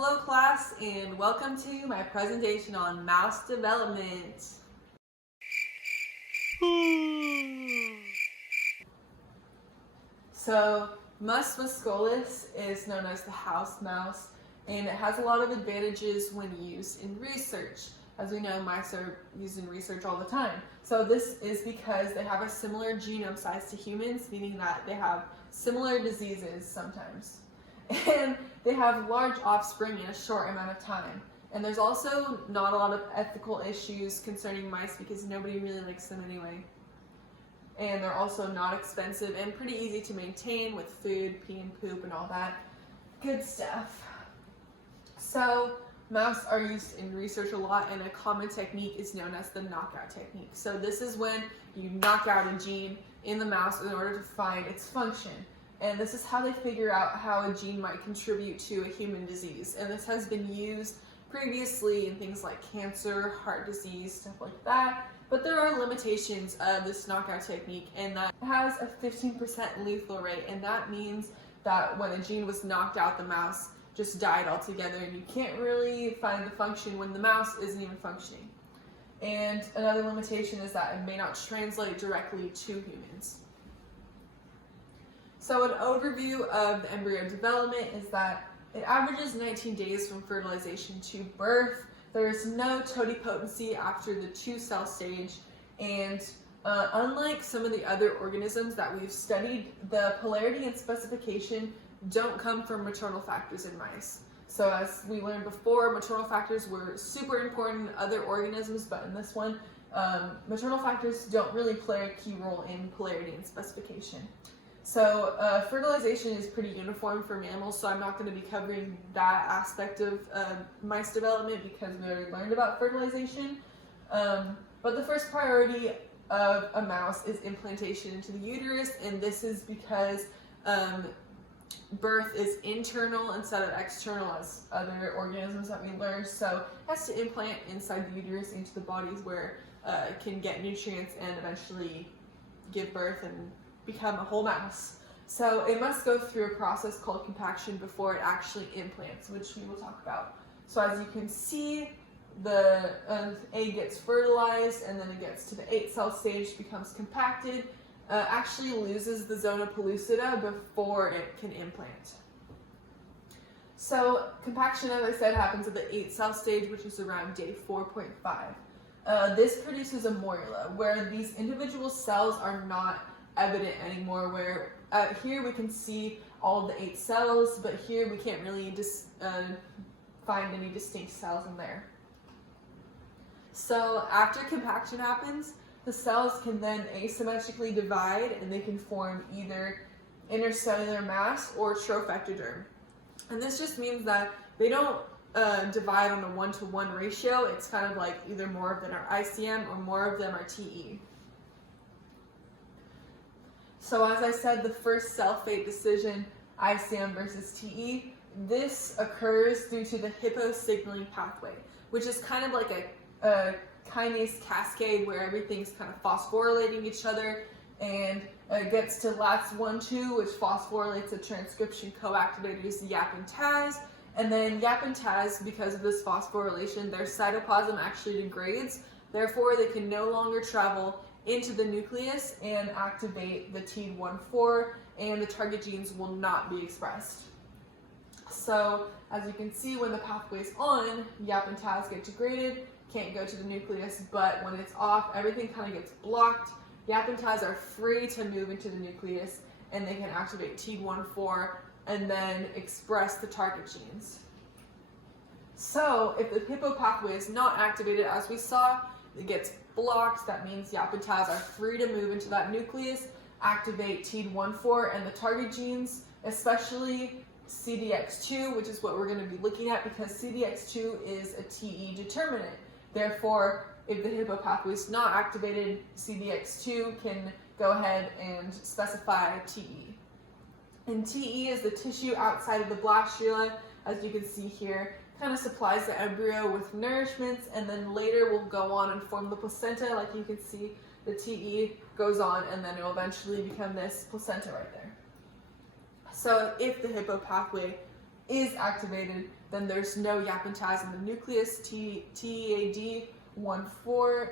Hello class, and welcome to my presentation on mouse development. So Mus musculus is known as the house mouse, and it has a lot of advantages when used in research. As we know, mice are used in research all the time. So this is because they have a similar genome size to humans, meaning that they have similar diseases sometimes. And they have large offspring in a short amount of time. And there's also not a lot of ethical issues concerning mice because nobody really likes them anyway. And they're also not expensive and pretty easy to maintain with food, pee and poop and all that good stuff. So mouse are used in research a lot, and a common technique is known as the knockout technique. So this is when you knock out a gene in the mouse in order to find its function. And this is how they figure out how a gene might contribute to a human disease. And this has been used previously in things like cancer, heart disease, stuff like that. But there are limitations of this knockout technique, and that has a 15% lethal rate. And that means that when a gene was knocked out, the mouse just died altogether, and you can't really find the function when the mouse isn't even functioning. And another limitation is that it may not translate directly to humans. So an overview of the embryo development is that it averages 19 days from fertilization to birth. There's no totipotency after the 2-cell stage, and unlike some of the other organisms that we've studied, the polarity and specification don't come from maternal factors in mice. So as we learned before, maternal factors were super important in other organisms, but in this one, maternal factors don't really play a key role in polarity and specification. So fertilization is pretty uniform for mammals, so I'm not going to be covering that aspect of mice development because we already learned about fertilization. But the first priority of a mouse is implantation into the uterus, and this is because birth is internal instead of external as other organisms that we learned. So it has to implant inside the uterus into the bodies where it can get nutrients and eventually give birth and become a whole mouse. So it must go through a process called compaction before it actually implants, which we will talk about. So as you can see, the egg gets fertilized, and then it gets to the 8-cell stage, becomes compacted, actually loses the zona pellucida before it can implant. So compaction, as I said, happens at the 8-cell stage, which is around day 4.5. This produces a morula, where these individual cells are not evident anymore, where here we can see all of the 8 cells, but here we can't really find any distinct cells in there. So after compaction happens, the cells can then asymmetrically divide, and they can form either intercellular mass or trophectoderm. And this just means that they don't divide on a 1-to-1 ratio. It's kind of like either more of them are ICM or more of them are TE. So as I said, the first cell fate decision, ICM versus TE, this occurs due to the hippo signaling pathway, which is kind of like a kinase cascade where everything's kind of phosphorylating each other, and it gets to LATS1-2, which phosphorylates the transcription co-activators YAP and TAZ, and then YAP and TAZ, because of this phosphorylation, their cytoplasm actually degrades, therefore they can no longer travel into the nucleus and activate the TEAD1-4, and the target genes will not be expressed. So as you can see, when the pathway is on, YAP and TAZ get degraded, can't go to the nucleus, but when it's off, everything kind of gets blocked. YAP and TAZ are free to move into the nucleus, and they can activate TEAD1-4 and then express the target genes. So if the hippo pathway is not activated, as we saw, it gets blocked. That means YAP and TAZ are free to move into that nucleus, activate TEAD1-4 and the target genes, especially CDX2, which is what we're going to be looking at because CDX2 is a TE determinant. Therefore, if the hippo pathway is not activated, CDX2 can go ahead and specify TE. And TE is the tissue outside of the blastula, as you can see here, kind of supplies the embryo with nourishments, and then later will go on and form the placenta. Like you can see, the TE goes on, and then it will eventually become this placenta right there. So if the hippo pathway is activated, then there's no yapentase in the nucleus. TEAD14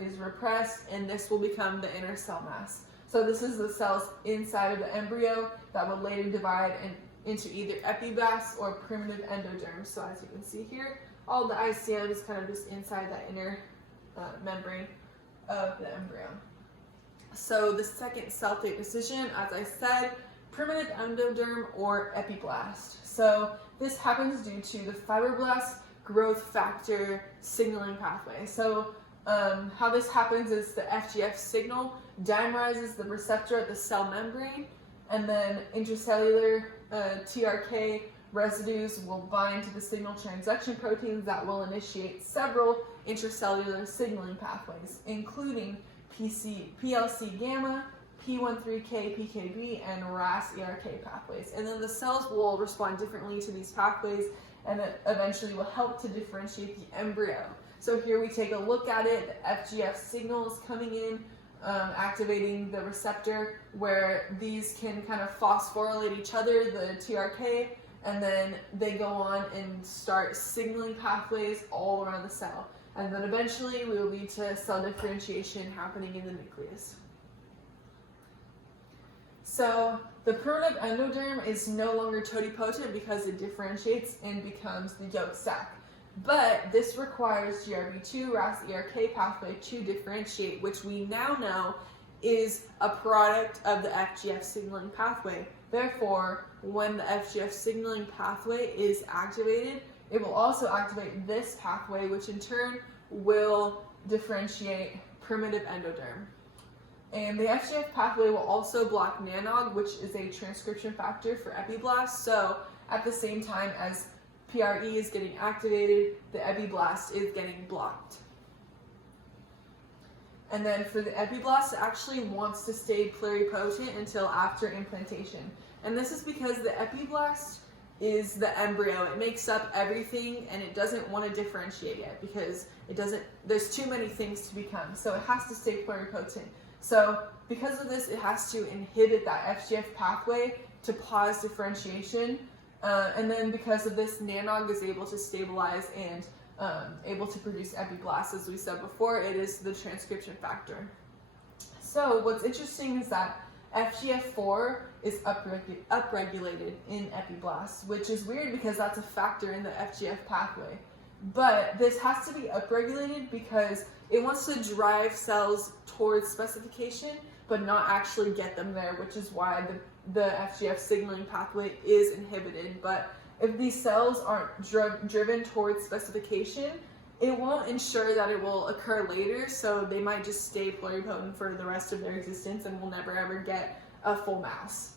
is repressed, and this will become the inner cell mass. So this is the cells inside of the embryo that will later divide into either epiblasts or primitive endoderms. So as you can see here, all the ICM is kind of just inside that inner membrane of the embryo. So the second cell fate decision, as I said, primitive endoderm or epiblast. So this happens due to the fibroblast growth factor signaling pathway. So how this happens is the FGF signal dimerizes the receptor at the cell membrane, and then intracellular TRK residues will bind to the signal transduction proteins that will initiate several intracellular signaling pathways, including PLC gamma, P13K, PKB, and RAS ERK pathways. And then the cells will respond differently to these pathways, and it eventually will help to differentiate the embryo. So here we take a look at it. The FGF signals coming in, activating the receptor, where these can kind of phosphorylate each other, the TRK, and then they go on and start signaling pathways all around the cell. And then eventually we will lead to cell differentiation happening in the nucleus. So the primitive endoderm is no longer totipotent because it differentiates and becomes the yolk sac. But this requires GRB2 RAS ERK pathway to differentiate, which we now know is a product of the FGF signaling pathway. Therefore, when the FGF signaling pathway is activated, it will also activate this pathway, which in turn will differentiate primitive endoderm. And the FGF pathway will also block NANOG, which is a transcription factor for epiblast. So at the same time as PRE is getting activated, the epiblast is getting blocked. And then for the epiblast, it actually wants to stay pluripotent until after implantation. And this is because the epiblast is the embryo. It makes up everything, and it doesn't want to differentiate yet because there's too many things to become. So it has to stay pluripotent. So because of this, it has to inhibit that FGF pathway to pause differentiation. And then because of this, NANOG is able to stabilize and able to produce epiblast. As we said before, it is the transcription factor. So what's interesting is that FGF4 is upregulated in epiblast, which is weird because that's a factor in the FGF pathway. But this has to be upregulated because it wants to drive cells towards specification, but not actually get them there, which is why the FGF signaling pathway is inhibited. But if these cells aren't driven towards specification, it won't ensure that it will occur later, so they might just stay pluripotent for the rest of their existence and will never ever get a full mass.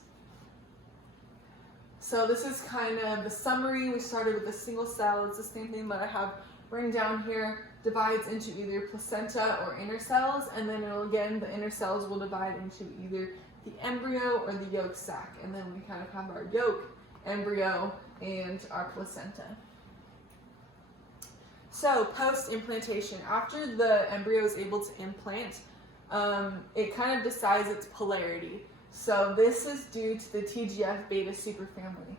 So this is kind of the summary. We started with a single cell. It's the same thing that I have written down here. Divides into either placenta or inner cells, and then the inner cells will divide into either the embryo or the yolk sac, and then we kind of have our yolk, embryo, and our placenta. So post-implantation, after the embryo is able to implant, it kind of decides its polarity. So this is due to the TGF-beta superfamily.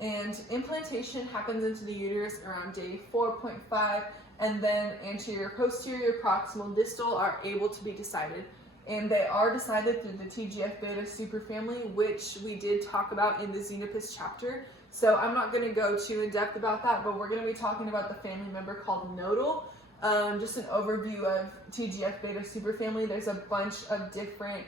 And implantation happens into the uterus around day 4.5, and then anterior, posterior, proximal, distal are able to be decided. And they are decided through the TGF-beta superfamily, which we did talk about in the Xenopus chapter. So I'm not going to go too in depth about that, but we're going to be talking about the family member called nodal. Just an overview of TGF-beta superfamily. There's a bunch of different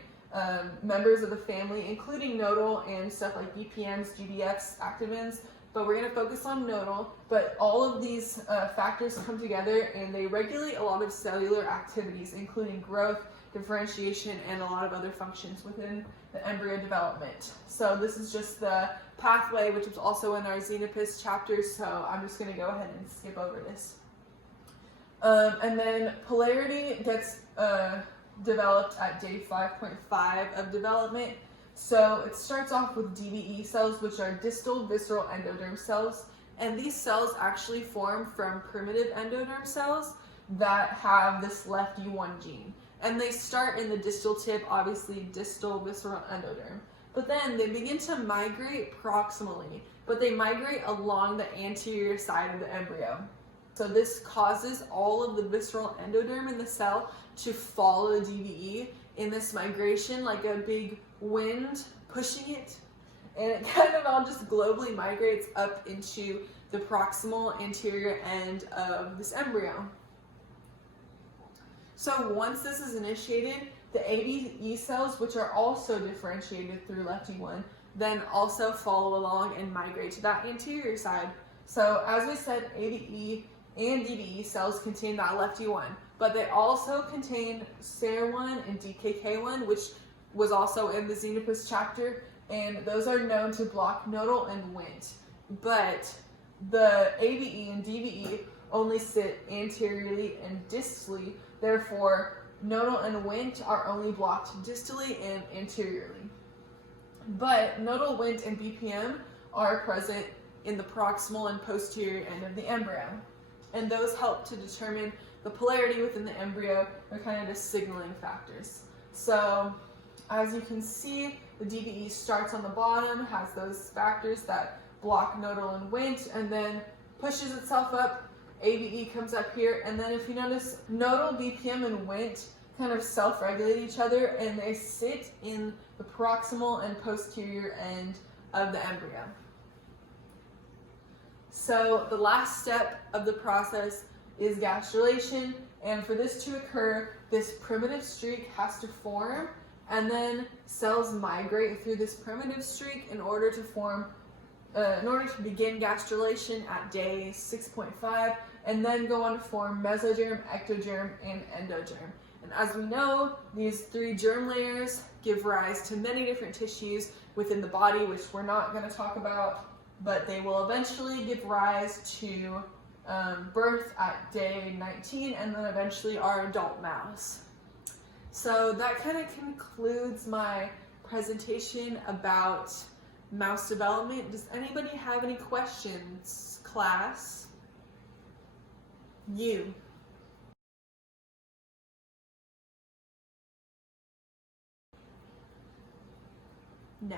members of the family, including nodal and stuff like BPMs, GDFs, activins, but we're going to focus on nodal. But all of these factors come together and they regulate a lot of cellular activities, including growth, differentiation, and a lot of other functions within the embryo development. So this is just the pathway, which was also in our Xenopus chapter, so I'm just going to go ahead and skip over this. And then polarity gets developed at day 5.5 of development. So it starts off with DVE cells, which are distal visceral endoderm cells, and these cells actually form from primitive endoderm cells that have this left U1 gene. And they start in the distal tip, obviously distal visceral endoderm. But then they begin to migrate proximally, but they migrate along the anterior side of the embryo. So this causes all of the visceral endoderm in the cell to follow DVE in this migration like a big wind pushing it. And it kind of all just globally migrates up into the proximal anterior end of this embryo. So once this is initiated, the ABE cells, which are also differentiated through lefty1, then also follow along and migrate to that anterior side. So as we said, ABE and DVE cells contain that lefty1, but they also contain SER1 and DKK1, which was also in the Xenopus chapter, and those are known to block nodal and Wnt. But the ABE and DVE only sit anteriorly and distally, therefore nodal and Wnt are only blocked distally and anteriorly. But nodal, Wnt, and BPM are present in the proximal and posterior end of the embryo. And those help to determine the polarity within the embryo. They're kind of just signaling factors. So as you can see, the DVE starts on the bottom, has those factors that block nodal and Wnt, and then pushes itself up. ABE comes up here, and then if you notice, nodal, BPM, and Wnt kind of self-regulate each other, and they sit in the proximal and posterior end of the embryo. So the last step of the process is gastrulation, and for this to occur, this primitive streak has to form, and then cells migrate through this primitive streak in order to begin gastrulation at day 6.5, and then go on to form mesoderm, ectoderm, and endoderm. And as we know, these three germ layers give rise to many different tissues within the body, which we're not going to talk about, but they will eventually give rise to birth at day 19, and then eventually our adult mouse. So that kind of concludes my presentation about mouse development. Does anybody have any questions, class? You. No.